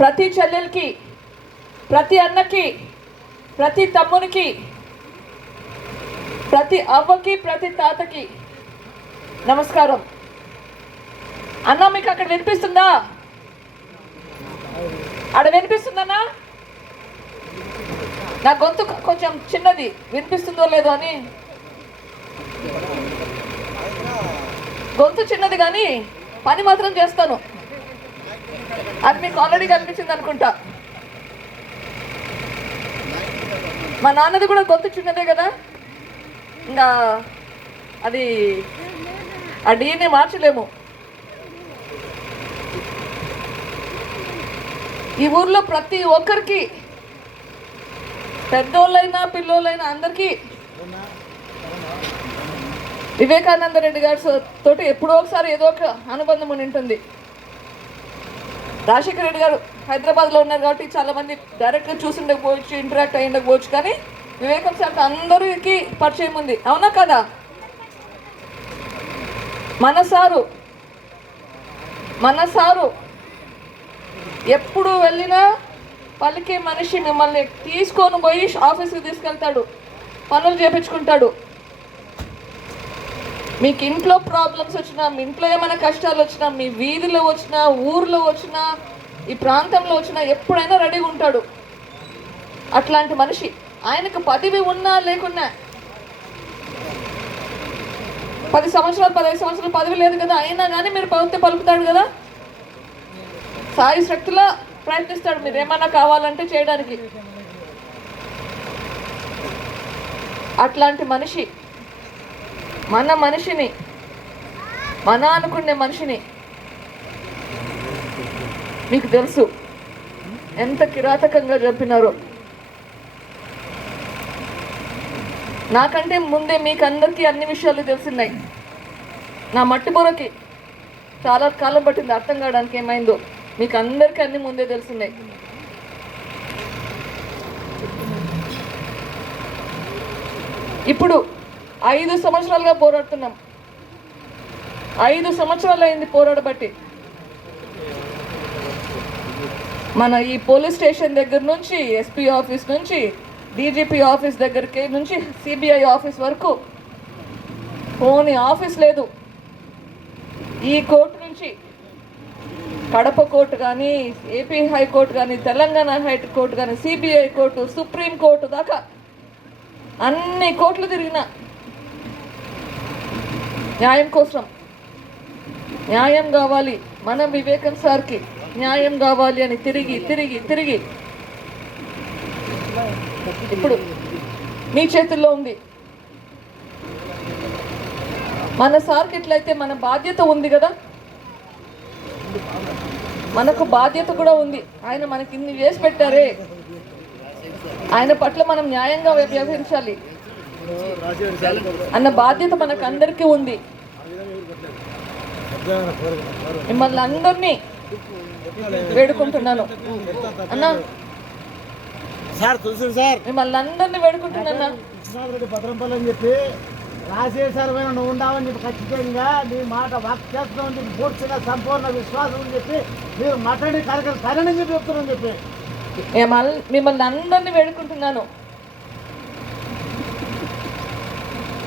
ప్రతి చెల్లెలకి, ప్రతి అన్నకి, ప్రతి తమ్మునికి, ప్రతి అవ్వకి, ప్రతి తాతకి నమస్కారం. అన్న మీకు అక్కడ వినిపిస్తుందా? అక్కడ వినిపిస్తుందన్నా? నా గొంతు కొంచెం చిన్నది, వినిపిస్తుందో లేదో అని. గొంతు చిన్నది కానీ పని మాత్రం చేస్తాను. అది మీకు ఆల్రెడీ కనిపించింది అనుకుంటా. మా నాన్నది కూడా గొంతు చిన్నదే కదా, ఇంకా అది ఆ డీని మార్చలేము. ఈ ఊర్లో ప్రతి ఒక్కరికి, పెద్దోళ్ళైనా పిల్లోళ్ళైనా అందరికీ వివేకానంద రెడ్డి గారి తోటి ఎప్పుడో ఒకసారి ఏదో ఒక అనుబంధం ఉంటుంది. రాజశేఖర రెడ్డి గారు హైదరాబాద్లో ఉన్నారు కాబట్టి చాలామంది డైరెక్ట్గా చూసి ఉండకపోవచ్చు, ఇంటరాక్ట్ అయ్యి ఉండకపోవచ్చు, కానీ వివేకం సార్ అందరికీ పరిచయం ఉంది. అవునా కదా? మన సారు ఎప్పుడు వెళ్ళినా పలికే మనిషి. మిమ్మల్ని తీసుకొని పోయి ఆఫీస్కి తీసుకెళ్తాడు, పనులు చేయించుకుంటాడు. మీకు ఇంట్లో ప్రాబ్లమ్స్ వచ్చినా, మీ ఇంట్లో ఏమైనా కష్టాలు వచ్చినా, మీ వీధిలో వచ్చినా, ఊర్లో వచ్చినా, ఈ ప్రాంతంలో వచ్చినా ఎప్పుడైనా రెడీగా ఉంటాడు. అట్లాంటి మనిషి. ఆయనకు పదవి ఉన్నా లేకున్నా, 10 సంవత్సరాలు 15 సంవత్సరాలు పదవి లేదు కదా, అయినా కానీ మీరు పవిత్ర పలుకుతాడు కదా, సాయి శక్తిలో ప్రయత్నిస్తాడు మీరు ఏమైనా కావాలంటే చేయడానికి. అట్లాంటి మనిషి, మన మనిషిని, మన అనుకునే మనిషిని మీకు తెలుసు ఎంత కిరాతకంగా చంపినారో. నాకంటే ముందే మీకు అందరికీ అన్ని విషయాలు తెలిసినాయి. నా మట్టిబుర్రకి చాలా కాలం పట్టింది అర్థం కావడానికి ఏమైందో. మీకు అందరికీ అన్ని ముందే తెలిసినాయి. ఇప్పుడు 5 సంవత్సరాలుగా పోరాడుతున్నాం. 5 సంవత్సరాలు అయింది పోరాడబట్టి. మన ఈ పోలీస్ స్టేషన్ దగ్గర నుంచి, ఎస్పీ ఆఫీస్ నుంచి, డీజీపీ ఆఫీస్ దగ్గరికి నుంచి, సిబిఐ ఆఫీస్ వరకు పోనీ ఆఫీస్ లేదు. ఈ కోర్టు నుంచి కడప కోర్టు కానీ, ఏపీ హైకోర్టు కానీ, తెలంగాణ హైకోర్టు కానీ, సిబిఐ కోర్టు, సుప్రీం కోర్టు దాకా అన్ని కోర్టులు తిరిగిన న్యాయం కోసం. న్యాయం కావాలి, మన వివేకం సార్కి న్యాయం కావాలి అని తిరిగి తిరిగి తిరిగి ఇప్పుడు మీ చేతుల్లో ఉంది. మన సార్కి ఎట్లయితే మన బాధ్యత ఉంది కదా, మనకు బాధ్యత కూడా ఉంది. ఆయన మనకి ఇన్ని చేసి పెట్టారే, ఆయన పట్ల మనం న్యాయంగా వ్యవహరించాలి అన్న బాధ్యత మనకు అందరికీ ఉంది. మిమ్మల్ని అందరినీ వేడుకుంటున్నాను అన్నా, మిమ్మల్ని అందరినీ వేడుకుంటున్నా. భద్రంపల్లి అని చెప్పి రాజశేఖరమైన నువ్వు ఉండవని చెప్పి ఖచ్చితంగా నీ మాట వాక్యాత్వం చెప్పి పూర్తిగా సంపూర్ణ విశ్వాసం అని చెప్పి మీరు మాట్లాడి కార్యక్రమం సరైన చెప్పి చెప్తున్నాను చెప్పి మిమ్మల్ని అందరినీ వేడుకుంటున్నాను.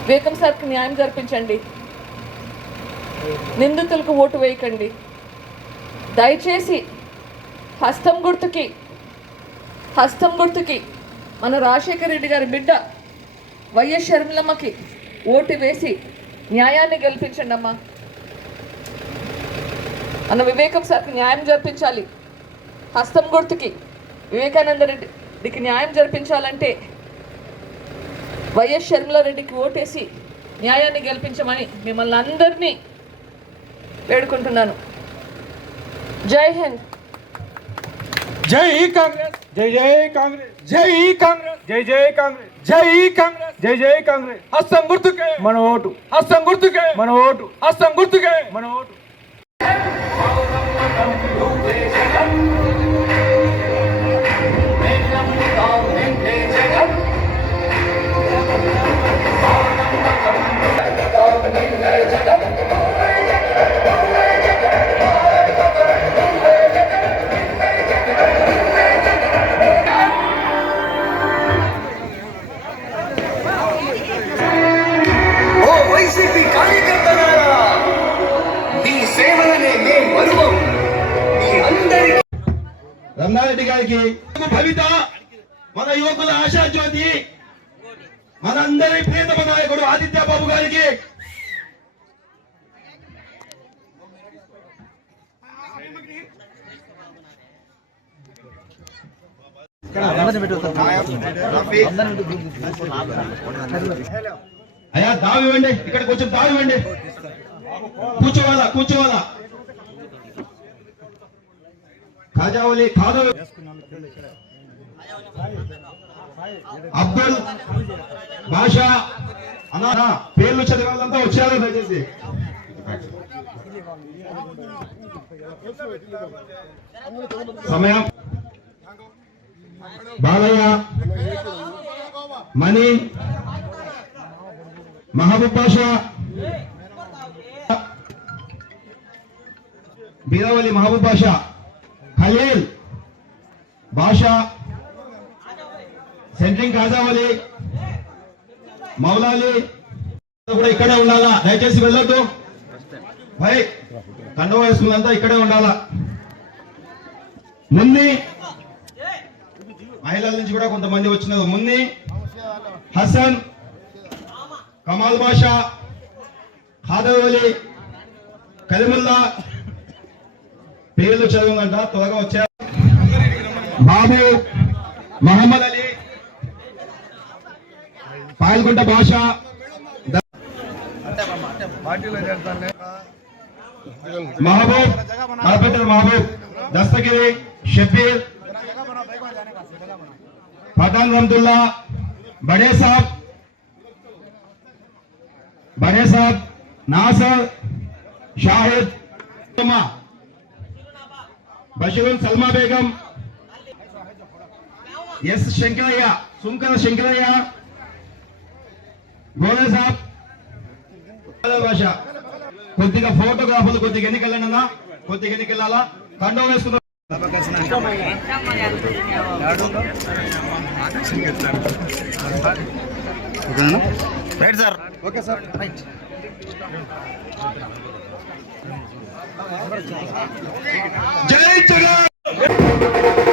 వివేకం సార్కి న్యాయం జరిపించండి. నిందితులకు ఓటు వేయకండి. దయచేసి హస్తం గుర్తుకి మన రాజశేఖర రెడ్డి గారి బిడ్డ వైఎస్ షర్మిలమ్మకి ఓటు వేసి న్యాయాన్ని గెలిపించండి అమ్మా. మన వివేకం సార్కి న్యాయం జరిపించాలి. హస్తం గుర్తుకి వివేకానంద రెడ్డికి న్యాయం జరిపించాలంటే వైఎస్ షర్మిలారెడ్డికి ఓటేసి న్యాయాన్ని గెలిపించమని మిమ్మల్ని అందరినీ వేడుకుంటున్నాను. జై హింద్. జై కాంగ్రెస్. జై జై కాంగ్రెస్. జై కాంగ్రెస్. జై జై కాంగ్రెస్. జై కాంగ్రెస్. జై జై కాంగ్రెస్. హస్తం గుర్తుకే మన ఓటు. హస్తం గుర్తుకే మన ఓటు. హస్తం గుర్తుకే మన ఓటు. గారికి, భవిత మన యువకుల ఆశాజ్యోతి, మనందరి ప్రియతమ నాయకుడు ఆదిత్య బాబు గారికి, అయ్యా దావివ్వండి, ఇక్కడ కొంచెం దావివ్వండి, కూర్చోవాలా ఖాజావలి ఖాదవ్ అబ్దుల్ బాషా అన్నా పేర్లు చదివాళ్ళంతా వచ్చారో దయచేసి. సమయం బాలయ్య, మణి, మహబూబ్ బాషా, బీరావలి మహబూబ్ బాషా, ఖలీల్ బాషా, సెంట్రింగ్ కాజావలి, మౌలాలి కూడా ఇక్కడే ఉండాలా, దయచేసి వెళ్ళొద్దు. భయ్ కండవ వేసుకున్నంతా ఇక్కడే ఉండాలా. మున్ని మహిళల నుంచి కూడా కొంతమంది వచ్చినారు. మున్ని, హసన్, కమాల్ బాషా, ఖాదవలి, కలిముల్లా పేర్లు చదవంట త్వరగా వచ్చారు. బాబు, మహమ్మద్ అలీ, పాయల్గుంట బాషా, మహబూబ్, కలపెట్టెల మహబూబ్, దస్తగిరి, షబీర్, పఠాన్ రహమతుల్లా, బడే సాబ్, నాసర్, షాహిద్, బషీరున్ సల్మా బేగం, ఎస్ శంకరయ్య, సుంకర శంకరయ్య, గోలే సాబ్ భాష. కొద్దిగా ఫోటోగ్రాఫర్లు కొద్దిగా ఎన్నికెళ్ళండి, కొద్దిగా ఎన్నికెళ్ళాలా. కండో వేసుకున్న right sir, okay sir, right. జై జగన్.